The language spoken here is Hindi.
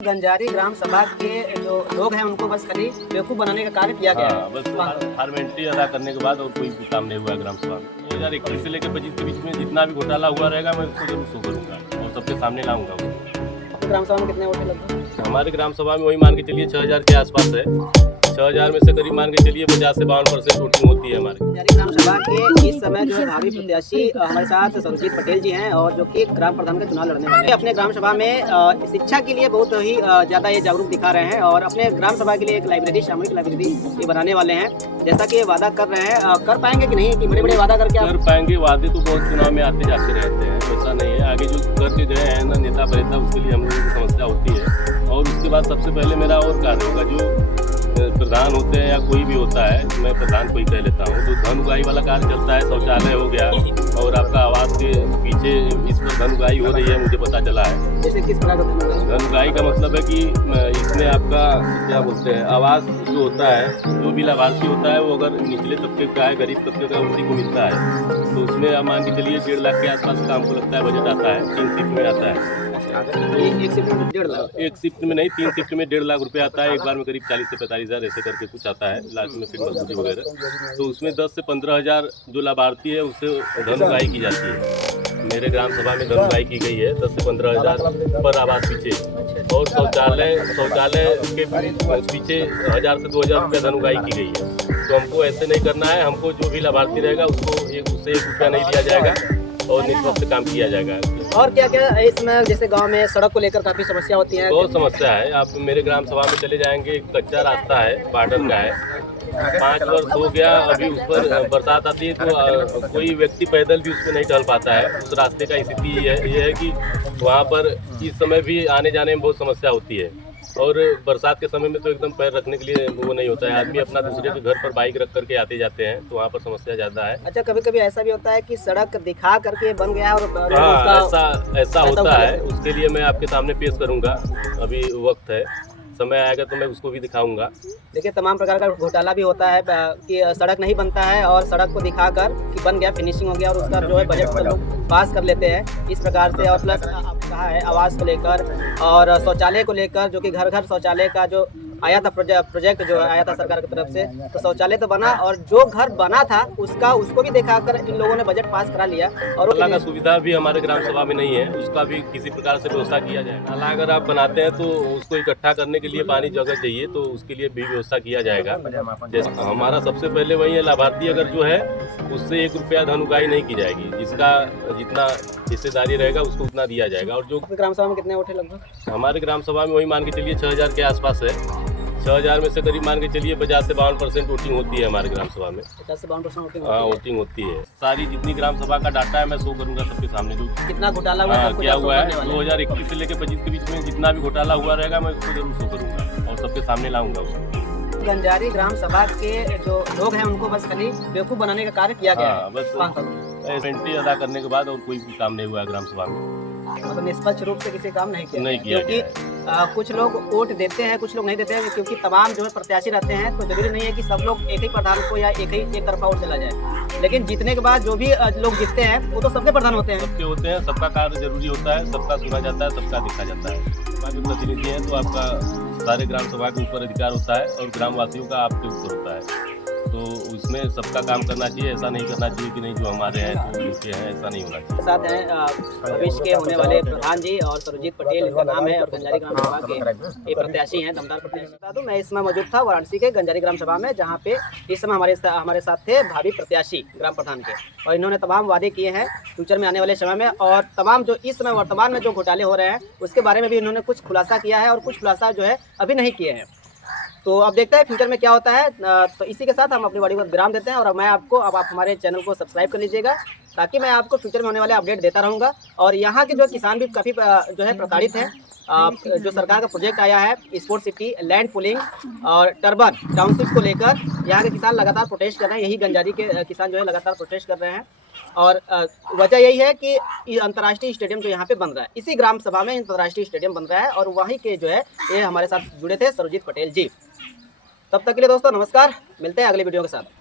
गंजारी ग्राम सभा के जो लोग हैं उनको बस खाली बेवकूफ़ बनाने का कार्य किया गया है। बस फॉर्मेलिटी अदा करने के बाद और कोई भी काम नहीं हुआ ग्राम सभा में। 2021 से लेकर 25 के बीच में जितना भी घोटाला हुआ रहेगा मैं उसको जरूर शो करूँगा और सबके सामने लाऊंगा उसको। ग्राम सभा में कितने वोट लगभग? हमारे ग्राम सभा में वही मान के चलिए 6000 के आसपास है। 6000 में से करीब मान के चलिए 50 से 52% वोटिंग होती है हमारे। गंजारी ग्राम सभा के इस समय जो है भावी प्रत्याशी हमारे साथ सरजीत पटेल जी हैं और जो कि ग्राम प्रधान का चुनाव लड़ने वाले हैं। अपने ग्राम सभा में शिक्षा के लिए बहुत ही ज़्यादा ये जागरूक दिखा रहे हैं और अपने ग्राम सभा के लिए एक लाइब्रेरी, सामूहिक लाइब्रेरी ये बनाने वाले हैं। जैसा कि वादा कर रहे हैं, कर पाएंगे कि नहीं कि बड़े बड़े वादा करके कर पाएंगे? वादे तो बहुत चुनाव में आते जाते रहते हैं, ऐसा नहीं है। आगे जो करके गए हैं ना नेता प्रेता, उसके लिए हम लोगों की समस्या होती है। और उसके बाद सबसे पहले मेरा और कार्य होगा, जो प्रधान होते हैं या कोई भी होता है, मैं प्रधान को ही कह लेता हूँ, तो धन उगाही वाला कार्य चलता है। शौचालय हो गया और आपका आवास के पीछे इस पर धन उगाही हो रही है, मुझे पता चला है। जैसे किस प्रकार का धन उगाही का मतलब है कि इसमें आपका क्या बोलते हैं, आवास जो होता है, जो भी लाभार्थी होता है वो अगर निचले तबके का है, गरीब तबके का, उसी को मिलता है। तो उसमें आप मान के चलिए 1.5 लाख के आसपास का हमको लगता है बजट आता है। 3 शिफ्ट में आता है। एक शिफ्ट में 1.5 लाख? एक शिफ्ट में नहीं, 3 शिफ्ट में 1.5 लाख रुपये आता है। एक बार में करीब 40 से 45 हज़ार ऐसे करके कुछ आता है, लास्ट में फिर मजदूरी वगैरह। तो उसमें 10 से 15 हज़ार जो लाभार्थी है उससे धन उगाही की जाती है। मेरे ग्राम सभा में धन उगाही की गई है 10 से 15 हज़ार पर आवास पीछे। और शौचालय के पीछे 1000 से 2000 रुपये धन उगाही की गई है। तो हमको ऐसे नहीं करना है। हमको जो भी लाभार्थी रहेगा उसको उससे 1 रुपया नहीं दिया जाएगा और निष्पक्ष काम किया जाएगा। और क्या क्या इसमें, जैसे गांव में सड़क को लेकर काफ़ी समस्या होती है? बहुत समस्या है। आप मेरे ग्राम सभा में चले जाएंगे, कच्चा रास्ता है, बॉर्डर का है। 5 वर्ष हो गया, अभी उस पर बरसात आती है तो कोई व्यक्ति पैदल भी उस पर नहीं चल पाता है। उस रास्ते का स्थिति ये है कि वहाँ पर इस समय भी आने जाने में बहुत समस्या होती है। और बरसात के समय में तो एकदम पैर रखने के लिए वो नहीं होता है। आदमी अपना दूसरे के घर पर बाइक रख करके आते जाते हैं, तो वहाँ पर समस्या ज़्यादा है। अच्छा, कभी कभी ऐसा भी होता है कि सड़क दिखा करके बन गया और ऐसा होता है। उसके लिए मैं आपके सामने पेश करूँगा, अभी वक्त है, समय आएगा तो मैं उसको भी दिखाऊंगा। देखिए, तमाम प्रकार का घोटाला भी होता है कि सड़क नहीं बनता है और सड़क को दिखाकर कि बन गया, फिनिशिंग हो गया और उसका जो है बजट तो लोग पास कर लेते हैं इस प्रकार से। और प्लस कहा है आवास को लेकर और शौचालय को लेकर, जो कि घर घर शौचालय का जो आया था प्रोजेक्ट जो आया था सरकार की तरफ से, तो शौचालय तो बना और जो घर बना था उसको भी दिखाकर इन लोगों ने बजट पास करा लिया। और नाला का सुविधा भी हमारे ग्राम सभा में नहीं है, उसका भी किसी प्रकार से व्यवस्था किया जाए। नाला अगर आप बनाते हैं तो उसको इकट्ठा करने के लिए पानी जगह चाहिए, तो उसके लिए भी व्यवस्था किया जाएगा। जैसे हमारा सबसे पहले वही है, लाभार्थी अगर जो है उससे 1 रुपया धन उगाही नहीं की जाएगी। जिसका जितना हिस्सेदारी रहेगा उसको उतना दिया जाएगा। और जो ग्राम सभा में कितने वोट है लगभग? हमारे ग्राम सभा में वही मान के चलिए 6000 के आसपास है। 6000 में से करीब मान के चलिए 50 से 52% वोटिंग होती है हमारे ग्राम सभा में। 50 से 52% वोटिंग? हाँ, वोटिंग होती है। सारी जितनी ग्राम सभा का डाटा है मैं शो करूंगा सबके सामने। जो कितना घोटाला हुआ है, क्या हुआ है 2021 से लेकर 25 के बीच में जितना भी घोटाला हुआ रहेगा मैं उसको जरूर शो करूंगा और सबके सामने लाऊंगा उसको। गंजारी ग्राम सभा के जो लोग हैं उनको बस खाली बेवकूफ़ बनाने का कार्य किया गया है। बस फॉर्मेलिटी अदा करने के बाद और कोई भी काम नहीं हुआ है ग्राम सभा में। मतलब निष्पक्ष रूप से किसी काम नहीं किया क्योंकि कुछ लोग वोट देते हैं, कुछ लोग नहीं देते हैं, क्योंकि तमाम जो है प्रत्याशी रहते हैं, तो जरूरी नहीं है कि सब लोग एक ही प्रधान को या एक तरफा वोट चला जाए। लेकिन जीतने के बाद जो भी लोग जीतते हैं वो तो सबके प्रधान होते हैं। सबके होते हैं, सबका कार्य जरूरी होता है, सबका सुना जाता है, सबका देखा जाता है। जो प्रतिनिधि है तो आपका सारे ग्राम सभा के ऊपर अधिकार होता है और ग्रामवासियों का आपके ऊपर होता है। तो उसमें सबका काम करना चाहिए। ऐसा नहीं करना चाहिए कि नहीं जो हमारे हैं तो उनके हैं, ऐसा नहीं होना चाहिए। साथ हैं भविष्य के होने वाले प्रधान जी और सरजीत पटेल इनका नाम है और गंजारी ग्राम सभा के ये प्रत्याशी हैं, दमदार प्रत्याशी। बता दूं, मैं इस समय मौजूद था वाराणसी के गंजारी ग्राम सभा में, जहाँ पे इस समय हमारे साथ थे भावी प्रत्याशी ग्राम प्रधान के, और इन्होंने तमाम वादे किए हैं फ्यूचर में आने वाले समय में, और तमाम जो इस समय वर्तमान में जो घोटाले हो रहे हैं उसके बारे में भी इन्होंने कुछ खुलासा किया है और कुछ खुलासा जो है अभी नहीं किए हैं। तो अब देखते हैं फ्यूचर में क्या होता है। तो इसी के साथ हम अपनी वाणी को विराम देते हैं और मैं आपको अब आप हमारे चैनल को सब्सक्राइब कर लीजिएगा, ताकि मैं आपको फ्यूचर में होने वाले अपडेट देता रहूँगा। और यहाँ के जो किसान भी काफ़ी जो है प्रताड़ित हैं। जो सरकार का प्रोजेक्ट आया है स्पोर्ट सिटी, लैंड पुलिंग और टर्बन टाउनशिप को लेकर, यहाँ के किसान लगातार प्रोटेस्ट कर रहे हैं। यही गंजारी के किसान जो है लगातार प्रोटेस्ट कर रहे हैं और वजह यही है कि अंतर्राष्ट्रीय स्टेडियम जो यहाँ पे बन रहा है, इसी ग्राम सभा में अंतर्राष्ट्रीय स्टेडियम बन रहा है और वहीं के जो है ये हमारे साथ जुड़े थे सरजीत पटेल जी। तब तक के लिए दोस्तों नमस्कार, मिलते हैं अगले वीडियो के साथ।